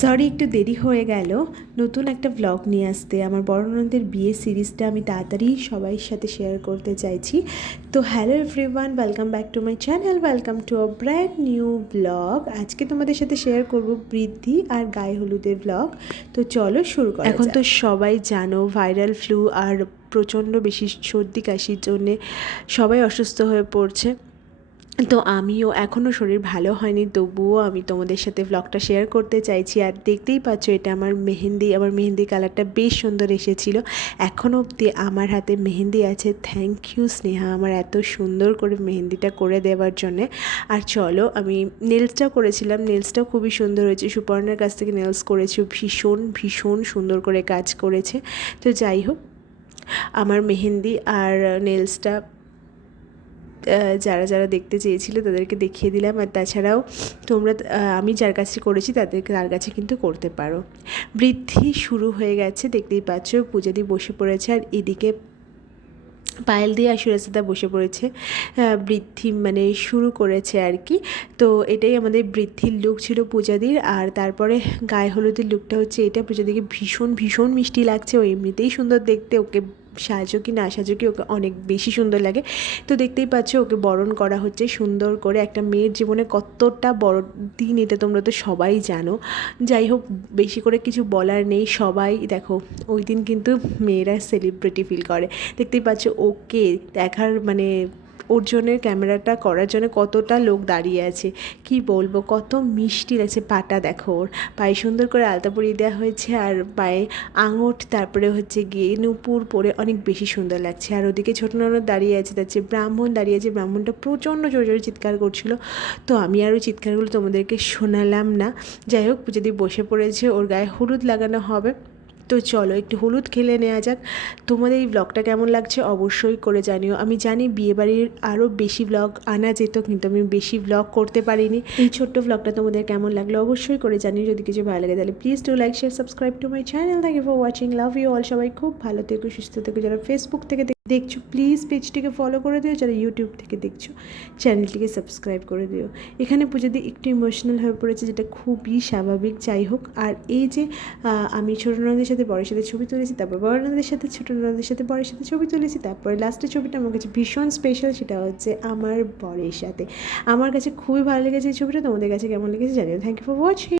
Sorry একটু দেরি হয়ে গেল নতুন একটা ব্লগ নিয়ে আসতে। আমার বড় ননদের বিয়ে সিরিজটা আমি তাড়াতাড়ি সবাই সাথে শেয়ার করতে চাইছি। তো hello everyone, welcome back to my channel, welcome to a brand new blog. আজকে তোমাদের সাথে শেয়ার করব বৃদ্ধি আর গায়ে হলুদের ব্লগ। তো চলো শুরু করা যাক। এখন তো সবাই জানো ভাইরাল ফ্লু আর প্রচণ্ড বেশি সর্দি কাশির জন্যে সবাই অসুস্থ হয়ে পড়ছে। তো আমিও এখনও শরীর ভালো হয়নি, তবুও আমি তোমাদের সাথে ব্লগটা শেয়ার করতে চাইছি। আর দেখতেই পাচ্ছ এটা আমার মেহেন্দি কালারটা বেশ সুন্দর এসেছিলো। এখনও অবধি আমার হাতে মেহেন্দি আছে। থ্যাংক ইউ স্নেহা আমার এত সুন্দর করে মেহেন্দিটা করে দেওয়ার জন্যে। আর চলো, আমি নেলসটাও করেছিলাম, নেলসটাও খুবই সুন্দর হয়েছে। সুপর্ণার কাছ থেকে নেলস করেছি, ভীষণ ভীষণ সুন্দর করে কাজ করেছে। তো যাই হোক, আমার মেহেন্দি আর নেলসটা যারা যারা দেখতে চেয়েছিল তাদেরকে দেখিয়ে দিলাম। আর তাছাড়াও তোমরা আমি যার কাছে করেছি তার কাছে কিন্তু করতে পারো। বৃদ্ধি শুরু হয়ে গেছে, দেখতেই পাচ্ছ। পূজাদি বসে পড়েছে আর এদিকে পায়েল দিয়ে আর সুরাসিদা বসে পড়েছে। বৃদ্ধি মানে শুরু করেছে আর কি। তো এটাই আমাদের বৃদ্ধির লুক ছিল পূজাদির। আর তারপরে গায়ে হলুদের লুকটা হচ্ছে এটা। পূজাদিকে ভীষণ ভীষণ মিষ্টি লাগছে, ও এমনিতেই সুন্দর দেখতে, ওকে সাজো কি না সাজো কি ওকে অনেক বেশি সুন্দর লাগে। তো দেখতেই পাচ্ছ ওকে বরণ করা হচ্ছে সুন্দর করে। একটা মেয়ের জীবনে কতটা বড় দিন এটা তোমরা তো সবাই জানো। যাই হোক, বেশি করে কিছু বলার নেই। সবাই দেখো ওই দিন কিন্তু মেয়েরা সেলিব্রিটি ফিল করে। দেখতেই পাচ্ছ ওকে দেখার মানে ওর জন্য ক্যামেরাটা করার জন্য কতটা লোক দাঁড়িয়ে আছে, কি বলবো, কত মিষ্টি লাগছে। পাটা দেখো, ওর পায়ে সুন্দর করে আলতা পরিয়ে দেওয়া হয়েছে আর পায়ে আঙট, তারপরে হচ্ছে গিয়ে নূপুর পরে অনেক বেশি সুন্দর লাগছে। আর ওদিকে ছোটো ননদ দাঁড়িয়ে আছে, তার চেয়ে ব্রাহ্মণ দাঁড়িয়ে আছে। ব্রাহ্মণটা প্রচণ্ড জোরে জোরে চিৎকার করছিল, তো আমি আর ওই চিৎকারগুলো তোমাদেরকে শোনালাম না। যাই হোক, যদি বসে পড়েছে, ওর গায়ে হলুদ লাগানো হবে। তো চলো একটু হলুদ খেলে নেওয়া যাক। তোমাদের এই ব্লগটা কেমন লাগছে অবশ্যই করে জানিও। আমি জানি বিয়েবাড়ির আরও বেশি ব্লগ আনা যেত, কিন্তু আমি বেশি ব্লগ করতে পারিনি। এই ছোট্ট ব্লগটা তোমাদের কেমন লাগলো অবশ্যই করে জানিও। যদি কিছু ভালো লাগে তাহলে please do like, share, subscribe to my channel. Thank you for watching, love you all. সবাই খুব ভালো থেকো, সুস্থ থেকো। যারা ফেসবুক থেকে দেখছো প্লিজ পেজটিকে ফলো করে দিও, যারা ইউটিউব থেকে দেখছো চ্যানেলটিকে সাবস্ক্রাইব করে দিও। এখানে পূজাদি একটু ইমোশনাল হয়ে পড়েছে, যেটা খুবই স্বাভাবিক। যাই হোক, আর এই যে আমি ছোটো ননদের সাথে বড়ের সাথে ছবি তুলেছি, তারপর বড় ননদের সাথে ছোটো ননদের সাথে বড়ের সাথে ছবি তুলেছি, তারপরে লাস্টের ছবিটা আমার কাছে ভীষণ স্পেশাল, সেটা হচ্ছে আমার বরের সাথে। আমার কাছে খুবই ভালো লেগেছে এই ছবিটা। তোমাদের কাছে কেমন লেগেছে জানিও। Thank you for watching.